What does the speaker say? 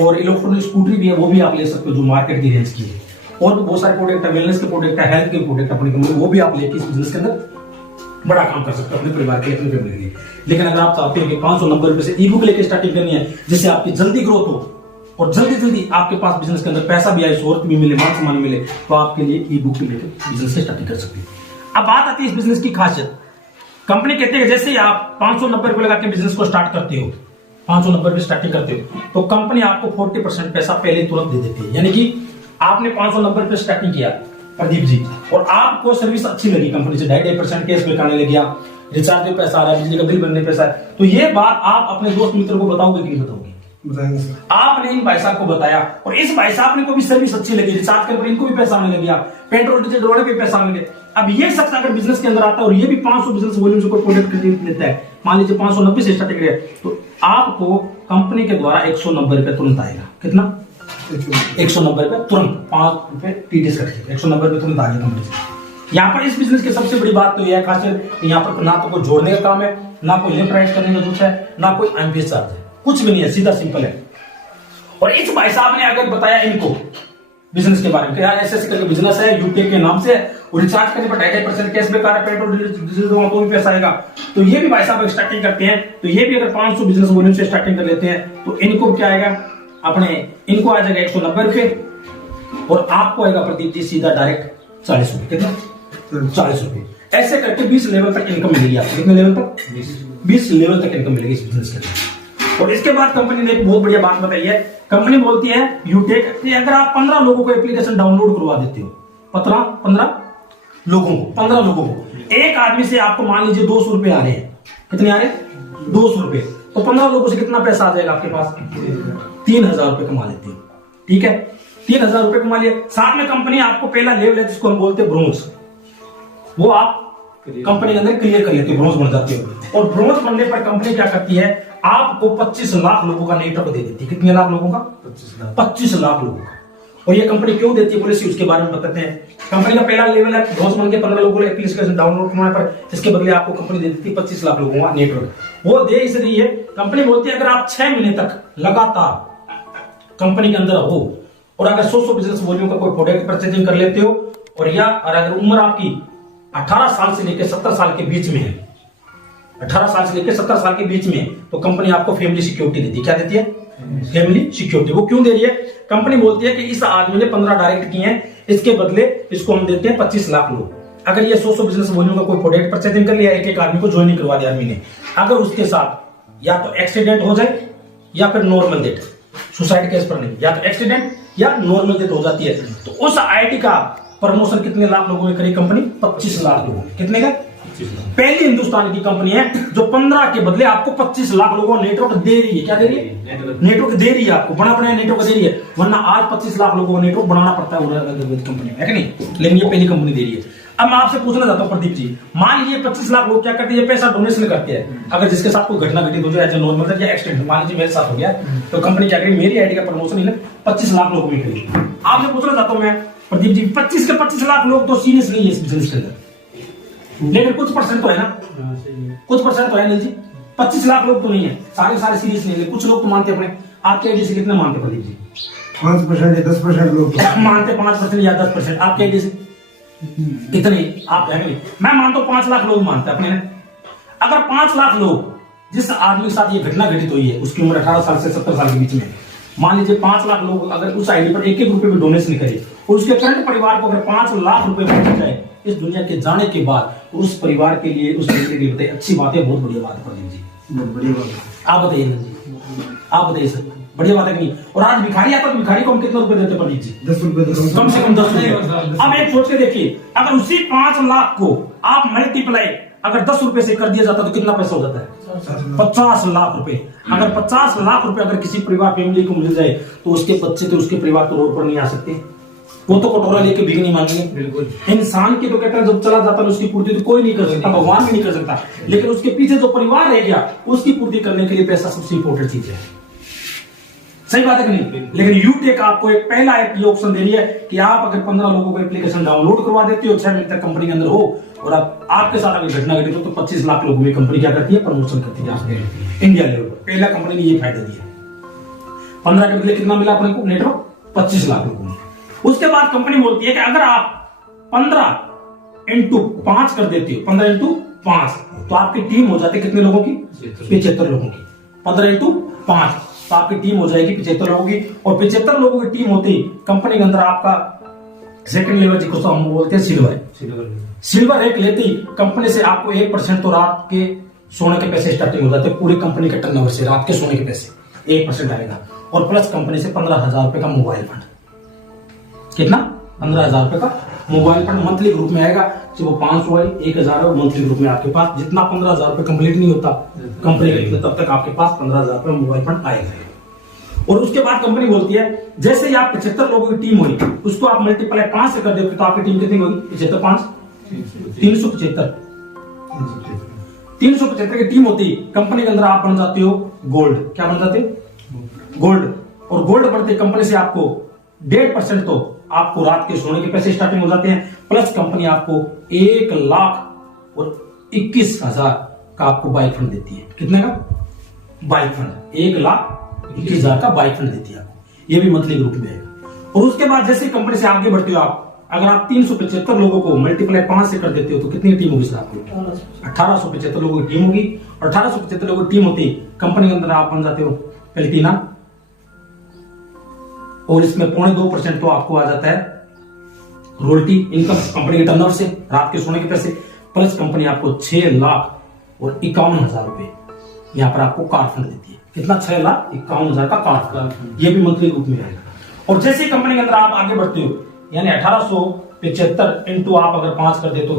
और इलेक्ट्रॉनिक स्कूटरी भी है, वो भी आप ले सकते हो जो मार्केट की रेंज की है। और भी बहुत सारे प्रोडक्ट है, वेलनेस के प्रोडक्ट है, हेल्थ के प्रोडक्ट अपनी कंपनी, वो भी आप लेके इस बिजनेस के अंदर बड़ा काम कर सकते हो अपने परिवार के लिए, अपनी फैमिली के लिए। लेकिन अगर आप चाहते हो कि 590 रुपए से ई बुक लेके स्टार्टिंग करनी है, जिससे आपकी जल्दी ग्रोथ हो और जल्दी जल्दी आपके पास बिजनेस के अंदर पैसा भी आए, शोहरत भी मिले, मान सम्मान मिले, तो आपके लिए ई बुक लेकर बिजनेस से स्टार्टिंग कर सकते हो। अब बात आती है इस बिजनेस की खासियत। कंपनी कहते हैं जैसे ही आप 590 रुपए लगा के बिजनेस को स्टार्ट करते हो, 590 रुपए स्टार्टिंग करते हो, तो कंपनी आपको 40% पैसा पहले तुरंत दे देती है। यानी कि आपने 590 रुपए स्टार्टिंग किया प्रदीप जी, और आपको सर्विस अच्छी लगी कंपनी से, 2.5% कैशबैक आने लग गया, रिचार्ज में पैसा आ रहा है, बिजली का बिल बनने पैसा है, तो ये बात आप अपने दोस्त मित्र को बताओगे कि नहीं बताओगे? बताएंगे सर। आपने इन भाई साहब को बताया और इस भाई साहब ने को भी सर्विस अच्छी लगी, रिचार्ज के ऊपर इनको भी पैसा आने लग गया, पेट्रोल डीजल डोले पे पैसा आने लगे। अब ये शख्स अगर बिजनेस के अंदर आता है और ये भी 500 बिजनेस वॉल्यूम से कोई प्रोडक्ट खरीद लेता है, मान लीजिए 590 से स्टार्टिंग है, तो आपको कंपनी के द्वारा 190 रुपए तुरंत आएगा। कितना? 190 रुपए तुरंत, 5 रुपए टीडीएस कट के 190 रुपए तुरंत आ गया कंपनी से। यहाँ पर इस बिजनेस की सबसे बड़ी बात तो यह है खासियत, यहाँ पर ना तो कोई जोड़ने का काम है, ना कोई लेफ्ट राइट करने का जरूरत है, ना कोई एमपीएस चार्ज है, कुछ भी नहीं है, सीधा सिंपल है। और इस भाई साहब ने अगर बताया इनको बिजनेस के बारे में, यार ऐसे ऐसे करके बिजनेस है, यूटीए के नाम से, और रिचार्ज करने पर 2.5% कैशबैक आ रहा है, पेट्रोल डीजल तो भी पैसा आएगा, तो ये भी भाई साहब स्टार्टिंग करते हैं, तो ये भी अगर 500 बिजनेस वॉल्यूम से स्टार्टिंग कर लेते हैं, तो इनको क्या आएगा, अपने इनको आ जाएगा 190 रुपए, और आपको आएगा प्रदीप जी सीधा डायरेक्ट 40 रुपए। कितना? 40 रुपए। ऐसे करके 20 लेवल तक इनकम मिलेगी आपको। कितने लेवल तक? 20 लेवल तक इनकम मिलेगी इस बिजनेस के अंदर। और इसके बाद कंपनी ने एक बहुत बढ़िया बात बताई है। कंपनी बोलती है यूटेक कि अगर आप 15 लोगों को एप्लीकेशन डाउनलोड करवा देते हो, 15 लोगों को, एक आदमी से आपको मान लीजिए 200 रुपए आ रहे हैं। कितने आ रहे हैं? 200 रुपए। तो 15 लोगों से कितना पैसा आ जाएगा आपके पास? 3000 रुपए कमा लेते हो। ठीक है, 3000 रुपए कमा लिए। साथ में कंपनी आपको पहला लेवल है जिसको हम बोलते हैं ब्रोंज, वो आप कंपनी के अंदर क्लियर कर लेते हो, ब्रोंज बन जाते हो। और ब्रोंज बनने पर कंपनी क्या करती है, आपको 25 लाख लोगों का नेटवर्क दे देती है। कितने लाख लोगों का? 25 लाख लोगों का। और ये कंपनी क्यों देती है पॉलिसी, उसके बारे में बताते हैं। कंपनी का पहला लेवल है ब्रोंज बन के 15 लोगों को एप्लीकेशन डाउनलोड करने पर, इसके बदले आपको कंपनी दे देती है 25 लाख लोगों का नेटवर्क। वो दे इसलिए कंपनी बोलती है अगर आप 6 महीने तक लगातार कंपनी के अंदर हो और अगर 100 बिजनेस वॉल्यूम का कोई प्रोडक्ट परचेजिंग कर लेते हो, और या अगर उम्र आपकी 18 साल से लेकर 70 साल के बीच में है, 18 साल से लेकर 70 साल के बीच में, तो कंपनी आपको फैमिली सिक्योरिटी देती है। क्या देती है? Family security. वो क्यों दे रही है? कंपनी बोलती है कि इस आदमी ने 15 डायरेक्ट किए हैं, इसके बदले इसको हम देते हैं 25 लाख लोग। अगर ये 100 बिजनेस वॉल्यूम का कोई प्रोडक्ट परचेजिंग कर लिया, एक आदमी को ज्वाइनिंग करवा दिया आदमी ने, अगर उसके साथ या तो एक्सीडेंट हो जाए या फिर नॉर्मल डेथ, सुसाइड केस पर नहीं, या तो एक्सीडेंट या नॉर्मल डेथ हो जाती है, तो उस आईटी का प्रमोशन कितने लाख लोगों में करेगी कंपनी? 25 लाख लोगों। कितने का? पहली हिंदुस्तान की कंपनी है जो 15 के बदले आपको 25 लाख लोगों को नेटवर्क दे रही है। क्या दे रही है? नेटवर्क दे रही है आपको, बना बनाया नेटवर्क दे रही है। वरना आज 25 लाख लोगों को नेटवर्क बनाना पड़ता है कंपनी में, है कि नहीं? लेकिन ये पहली कंपनी दे रही है। अब मैं आपसे पूछना चाहता हूं प्रदीप जी, मान लीजिए 25 लाख लोग क्या करते हैं, पैसा डोनेशन करते हैं। अगर जिसके साथ कोई घटना घटित हो जाए, एज नॉर्मल या एक्सीडेंट, मान लीजिए मेरे साथ हो गया, तो कंपनी क्या करेगी, मेरी आईडी का प्रमोशन इन्हें 25 लाख लोगों में करेगी। आपसे पूछना चाहता हूं मैं प्रदीप जी, 25 के 25 लाख लोग तो सीरियस नहीं है इस बिजनेस के अंदर, लेकिन कुछ परसेंट तो है ना, कुछ परसेंट तो है नहीं जी। 25 लाख लोग तो नहीं है, सारे सीरियस नहीं है, कुछ लोग तो मानते अपने। आपके आईडी से कितने मानते प्रदीप जी? 5% या 10% लोग मानते, 5% या 10%। आपके आईडी से कितने? आप है नहीं, मैं मानता हूं 5 लाख लोग मानते अपने। अगर 5 लाख लोग, जिस आदमी के साथ ये घटना घटित हुई है उसकी उम्र 18 साल से 70 साल के बीच में, मान लीजिए 5 लाख लोग अगर उस आईडी पर 1-1 रुपए भी डोनेशन करे और उसके करंट परिवार को अगर 5 लाख रुपए पहुंच जाए इस दुनिया के जाने के बाद, तो उस परिवार के लिए, उस बेटे के लिए बताइए अच्छी बात है, बहुत बढ़िया बात है प्रदीप जी, बहुत बढ़िया बात है। आप बताइए जी, आप बताइए सर, बढ़िया बात है कि नहीं? और आज भिखारी आता तो भिखारी को हम कितने रुपए देते प्रदीप जी? 10 रुपए, कम से कम 10 रुपए। अब एक सोच के देखिए, अगर उसी 5 लाख को आप मल्टीप्लाई अगर 10 रुपए से कर दिया जाता तो कितना पैसा हो जाता है? 50 लाख रुपए। अगर 50 लाख रुपए अगर किसी परिवार फैमिली को मिल जाए तो उसके बच्चे तो उसके परिवार तो रोड पर नहीं आ सकते, वो तो कटोरा लेके भीख नहीं मांगेंगे। बिल्कुल। इंसान की तो कहता है जब चला जाता है उसकी पूर्ति तो कोई नहीं कर सकता, भगवान भी नहीं कर सकता, लेकिन उसके पीछे जो परिवार रह गया उसकी पूर्ति करने के लिए पैसा सबसे इंपॉर्टेंट चीज है। सही बात है कि नहीं? लेकिन यूटेक आपको एक पहला एक ऑप्शन दे रही है कि आप अगर 15 लोगों को एप्लीकेशन डाउनलोड करवा देते हो, 6 महीने तक कंपनी के अंदर हो, और आपके साथ अगर घटना घटित हो तो 25 लाख लोगों में कंपनी क्या करती है? प्रमोशन करती है इंडिया लेवल पर। पहला कंपनी ने ये फायदा दिया। 15 के बदले कितना मिला अपने को नेटवर्क? 25 लाख लोगों को। उसके बाद कंपनी बोलती है कि अगर आप 15 इंटू 5 कर देते हो, 15 इंटू 5, तो आपकी टीम हो जाती है कितने लोगों की? 75 लोगों की। 15 इंटू 5 तो आपकी टीम हो जाएगी 75 लोगों की। और 75 लोगों की टीम होती कंपनी के अंदर आपका सेकंड लेवल जिसको हम बोलते हैं सिल्वर एक लेते ही कंपनी से आपको 1% तो रात के सोने के पैसे स्टार्टिंग हो जाते हैं। पूरी कंपनी के टर्नओवर से रात के सोने के पैसे 1% आएगा। और प्लस कंपनी से 15,000 रुपए का मोबाइल फंड। कितना? 15,000 रुपए का मोबाइल फंड मंथली ग्रुप में आएगा। चाहे वो 500 है, 1,000 है, मंथली ग्रुप में आपके पास जितना 15,000 रुपए कंप्लीट नहीं होता कंपनी के, तब तक आपके पास 15,000 रुपए मोबाइल फंड आएगा। और उसके बाद कंपनी बोलती है जैसे ही आप 75 लोगों की टीम हुई उसको आप मल्टीप्लाई 5 से कर देते तो आपकी टीम कितनी होगी? 75 5 375। 375 की टीम होती कंपनी के अंदर आप बन जाते हो गोल्ड। क्या बन जाते हो? गोल्ड। और गोल्ड बढ़ते कंपनी से आपको 1.5% तो आपको रात के सोने के पैसे स्टार्टिंग हो जाते हैं। प्लस कंपनी आपको 1,21,000 का आपको बाइक फंड देती है। कितने का बाइक फंड? 1,21,000 का बाइक फंड देती है आपको। ये भी मंथली ग्रुप में है। और उसके बाद जैसे कंपनी से आगे बढ़ते हो आप, अगर आप 375 लोगों को मल्टीप्लाई 5 से कर देते हो तो कितनी टीम होगी सर आपकी? 1875 लोगों की टीम होगी। और 1875 लोगों की टीम होती कंपनी के अंदर आप बन जाते हो प्लेटिना। और इसमें 0.2% तो आपको आ जाता है रॉयल्टी इनकम कंपनी के टर्नओवर से रात के सोने के पैसे। प्लस कंपनी आपको 6,51,000 रुपए यहां पर आपको कार फंड देती है। कितना? 6,51,000 का कार फंड। ये भी मंथली ग्रुप में आएगा। और जैसे कंपनी के अंदर आप आगे बढ़ते हो यानी 1875 इंटू आप अगर 5 कर देते हो